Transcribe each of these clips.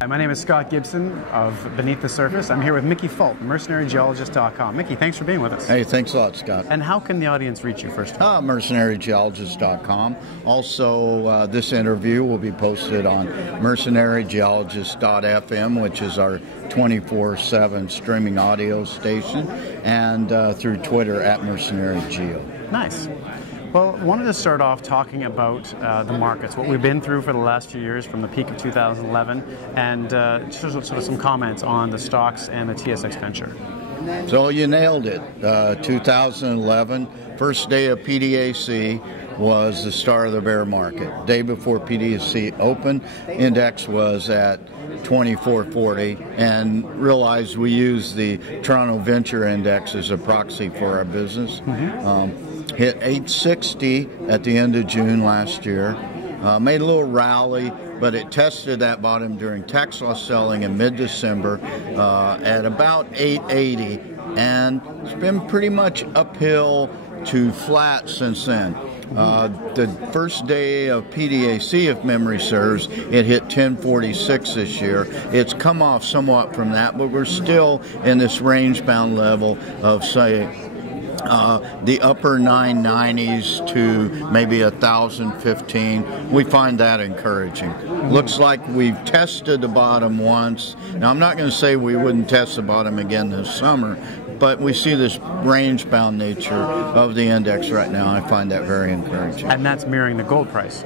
Hi, my name is Scott Gibson of Beneath the Surface. I'm here with Mickey Fulp, MercenaryGeologist.com. Mickey, thanks for being with us. Hey, thanks a lot, Scott. And how can the audience reach you first of all? MercenaryGeologist.com. Also, this interview will be posted on MercenaryGeologist.fm, which is our 24/7 streaming audio station, and through Twitter at MercenaryGeo. Nice. Well, I wanted to start off talking about the markets, what we've been through for the last few years from the peak of 2011, and sort of some comments on the stocks and the TSX Venture. So you nailed it. 2011, first day of PDAC was the start of the bear market. Day before PDAC opened, index was at 2440, and realized we use the Toronto Venture Index as a proxy for our business. Hit 860 at the end of June last year. Made a little rally, but it tested that bottom during tax loss selling in mid-December at about 880, and it's been pretty much uphill to flat since then. The first day of PDAC, if memory serves, it hit 1046 this year. It's come off somewhat from that, but we're still in this range-bound level of, say, the upper 990s to maybe 1,015. We find that encouraging. Looks like we've tested the bottom once. Now, I'm not going to say we wouldn't test the bottom again this summer, but we see this range-bound nature of the index right now. I find that very encouraging. And that's mirroring the gold price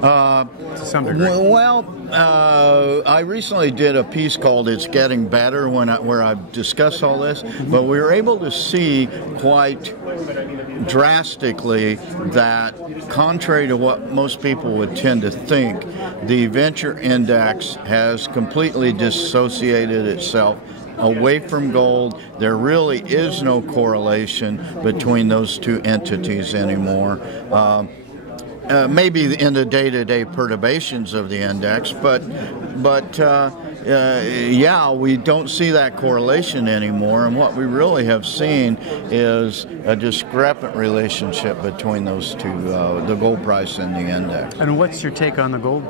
to some degree. Well, I recently did a piece called "It's Getting Better" where I discussed all this, but we were able to see quite drastically that, contrary to what most people would tend to think, the venture index has completely dissociated itself away from gold. There really is no correlation between those two entities anymore. Maybe in the day-to-day perturbations of the index, but yeah, we don't see that correlation anymore, and what we really have seen is a discrepant relationship between those two, the gold price and the index. And what's your take on the gold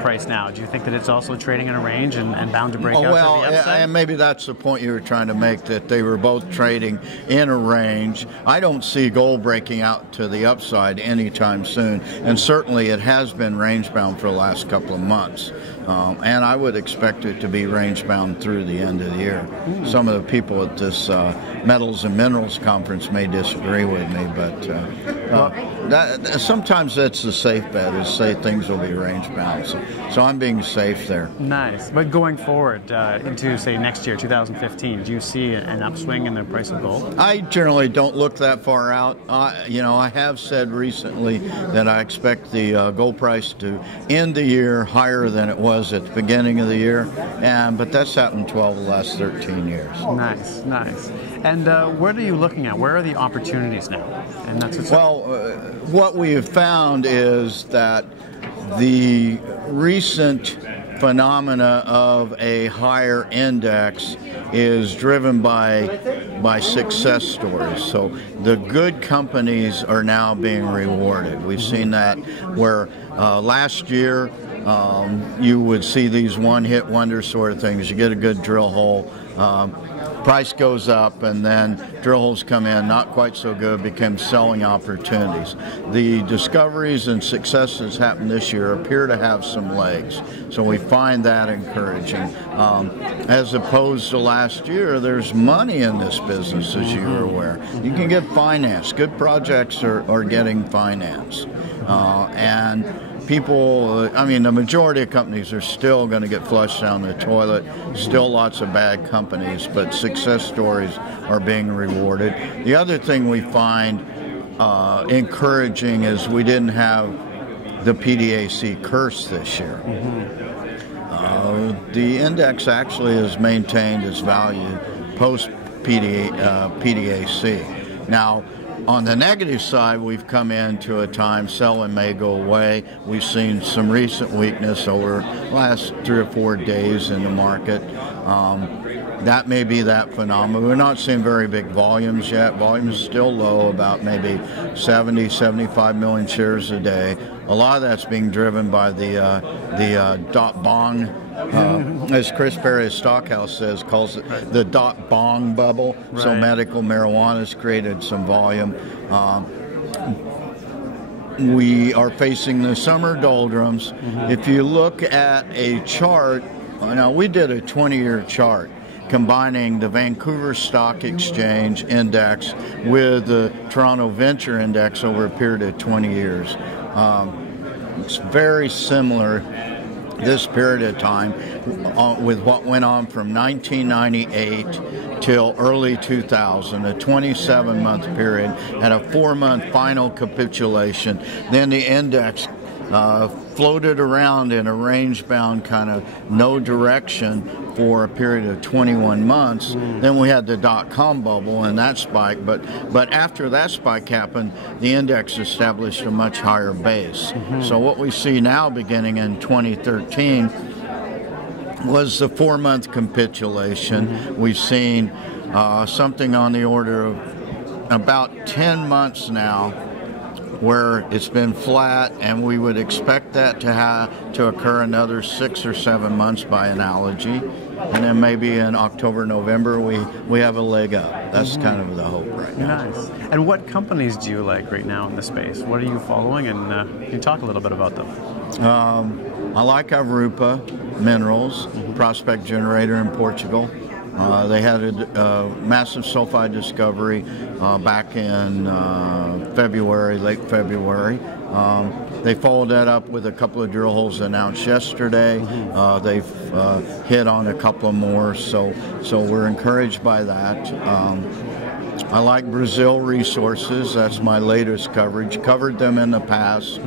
price now? Do you think that it's also trading in a range and bound to break out to the upside? And maybe that's the point you were trying to make, that they were both trading in a range. I don't see gold breaking out to the upside anytime soon, and certainly it has been range-bound for the last couple of months. And I would expect it to be range-bound through the end of the year. Some of the people at this Metals and Minerals Conference may disagree with me, but sometimes that's the safe bet, is say things will be range-bound. So I'm being safe there. Nice. But going forward into, say, next year, 2015, do you see an upswing in the price of gold? I generally don't look that far out. I have said recently that I expect the gold price to end the year higher than it was at the beginning of the year, but that's happened 12 of the last 13 years. Nice, nice. And what are you looking at? Where are the opportunities now? And that's what we have found is that the recent phenomena of a higher index is driven by success stories. So the good companies are now being rewarded. We've seen that where last year you would see these one-hit wonder sort of things. You get a good drill hole, price goes up, and then drill holes come in, not quite so good, become selling opportunities. The discoveries and successes happened this year appear to have some legs, so we find that encouraging. As opposed to last year, there's money in this business, as you're aware. You can get finance. Good projects are getting finance. And people, the majority of companies are still going to get flushed down the toilet. Still lots of bad companies, but success stories are being rewarded. The other thing we find encouraging is we didn't have the PDAC curse this year. The index actually has maintained its value post-PDAC. Now, on the negative side, we've come into a time selling may go away. We've seen some recent weakness over the last 3 or 4 days in the market. That may be that phenomenon. We're not seeing very big volumes yet. Volumes are still low, about maybe 70, 75 million shares a day. A lot of that's being driven by the bond as Chris Perry of Stockhouse says, calls it the bong bubble. Right. So medical marijuana has created some volume. We are facing the summer doldrums. If you look at a chart, now we did a 20-year chart combining the Vancouver Stock Exchange Index with the Toronto Venture Index over a period of 20 years. It's very similar this period of time with what went on from 1998 till early 2000, a 27-month period, and a 4-month final capitulation. Then the index floated around in a range-bound kind of no direction for a period of 21 months. Then we had the dot-com bubble and that spike, but after that spike happened, the index established a much higher base. So what we see now beginning in 2013 was the 4-month capitulation. We've seen something on the order of about 10 months now where it's been flat, and we would expect that to occur another 6 or 7 months by analogy, and then maybe in October, November we have a leg up. That's kind of the hope right now. Nice. And what companies do you like right now in the space? What are you following, and can you talk a little bit about them? I like Avrupa Minerals, prospect generator in Portugal. They had a massive sulfide discovery back in February, late February. They followed that up with a couple of drill holes announced yesterday. They've hit on a couple more, so we're encouraged by that. I like Brazil Resources. That's my latest coverage. Covered them in the past.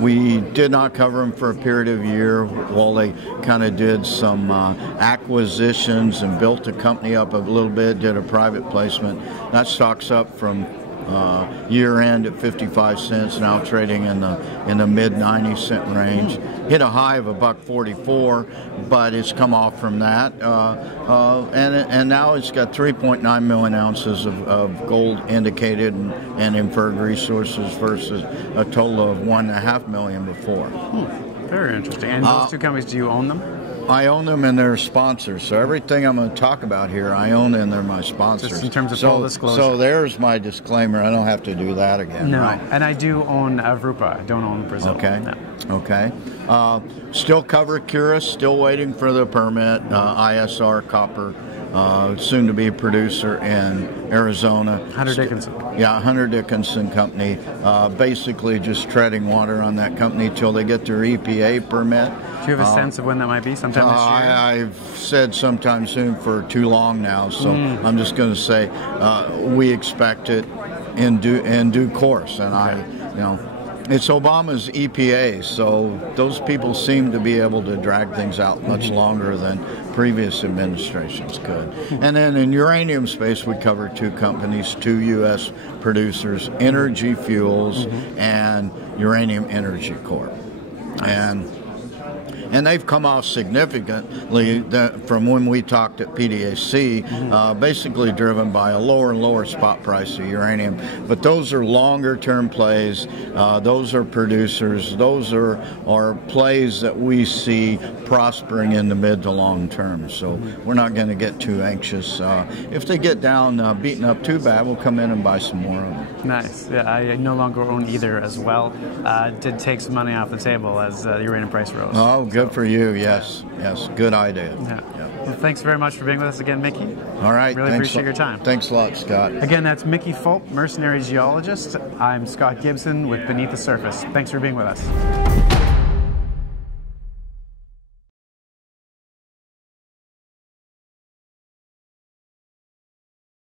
We did not cover them for a period of a year while they kind of did some acquisitions and built the company up a little bit, did a private placement. That stock's up from year end at 55 cents, now trading in the mid 90 cent range. Hit a high of $1.44, but it's come off from that, and now it's got 3.9 million ounces of gold indicated and inferred resources versus a total of 1.5 million before. Very interesting. And those two companies, do you own them? I own them and they're sponsors. So everything I'm going to talk about here, I own and they're my sponsors. Just in terms of full disclosure. So there's my disclaimer. I don't have to do that again. No, right? And I do own Avrupa. I don't own Brazil. Okay. No. Okay. Still cover Cura, still waiting for the permit. ISR copper, soon to be a producer in Arizona. Hunter Dickinson. Yeah, Hunter Dickinson Company. Basically just treading water on that company till they get their EPA permit. Do you have a sense of when that might be? Sometime this year? I've said sometime soon for too long now, so I'm just going to say we expect it in due course. And it's Obama's EPA, so those people seem to be able to drag things out much longer than previous administrations could. And then in uranium space, we cover two companies, two U.S. producers, Energy Fuels and Uranium Energy Corp. And they've come off significantly from when we talked at PDAC, basically driven by a lower and lower spot price of uranium. But those are longer-term plays. Those are producers. Those are plays that we see prospering in the mid to long term. So we're not going to get too anxious. If they get down, beaten up too bad, we'll come in and buy some more of them. Nice. Yeah, I no longer own either as well. Did take some money off the table as the uranium price rose. Oh, good for you. Yes. Good idea. Yeah. Well, thanks very much for being with us again, Mickey. All right. Really appreciate your time. Thanks a lot, Scott. Again, that's Mickey Fulp, Mercenary Geologist. I'm Scott Gibson with Beneath the Surface. Thanks for being with us.